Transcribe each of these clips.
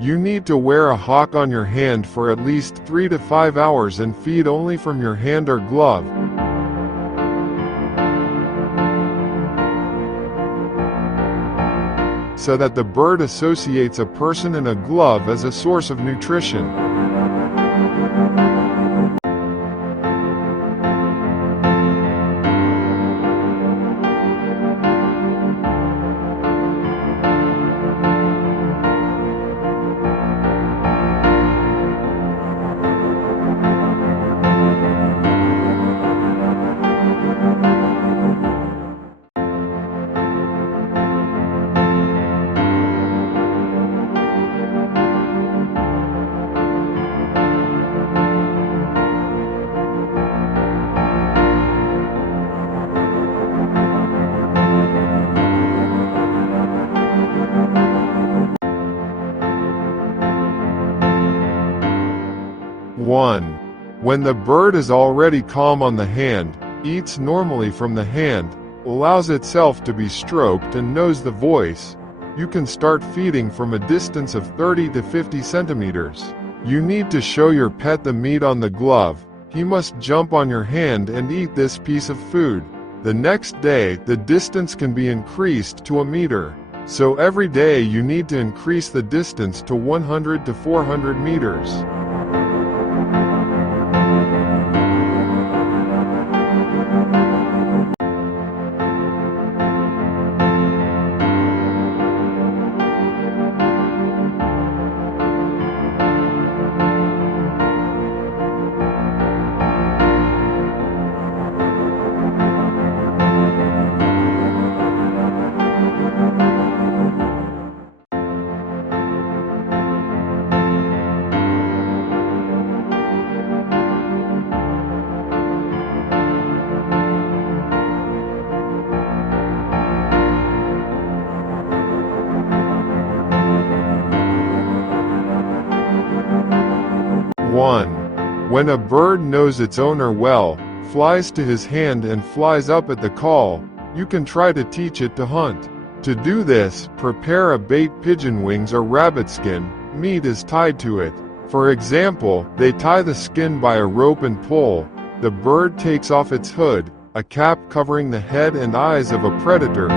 You need to wear a hawk on your hand for at least 3 to 5 hours and feed only from your hand or glove. So that the bird associates a person in a glove as a source of nutrition. One. When the bird is already calm on the hand, eats normally from the hand, allows itself to be stroked and knows the voice, you can start feeding from a distance of 30 to 50 centimeters. You need to show your pet the meat on the glove. He must jump on your hand and eat this piece of food. The next day, the distance can be increased to a meter. So every day you need to increase the distance to 100 to 400 meters. One. When a bird knows its owner well, flies to his hand and flies up at the call, you can try to teach it to hunt. To do this, prepare a bait pigeon wings or rabbit skin, meat is tied to it. For example, they tie the skin by a rope and pull. The bird takes off its hood, a cap covering the head and eyes of a predator.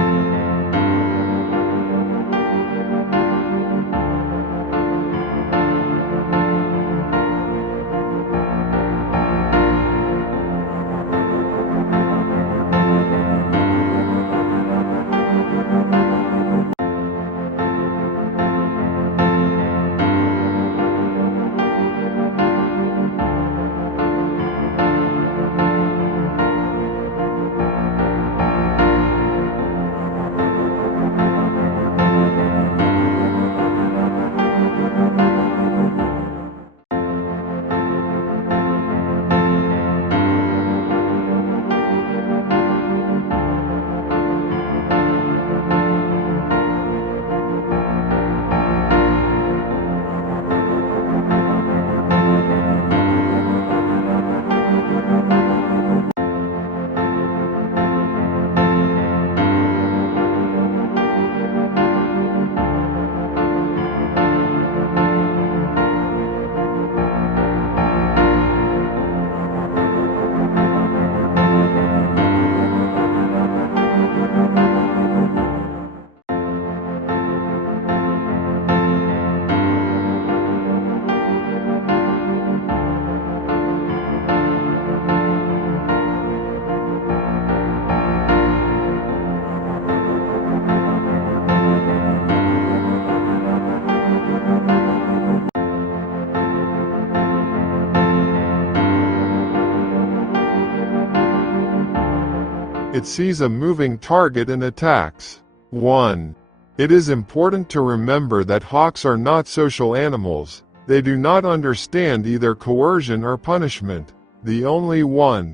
It sees a moving target and attacks. 1. It is important to remember that hawks are not social animals. They do not understand either coercion or punishment. The only one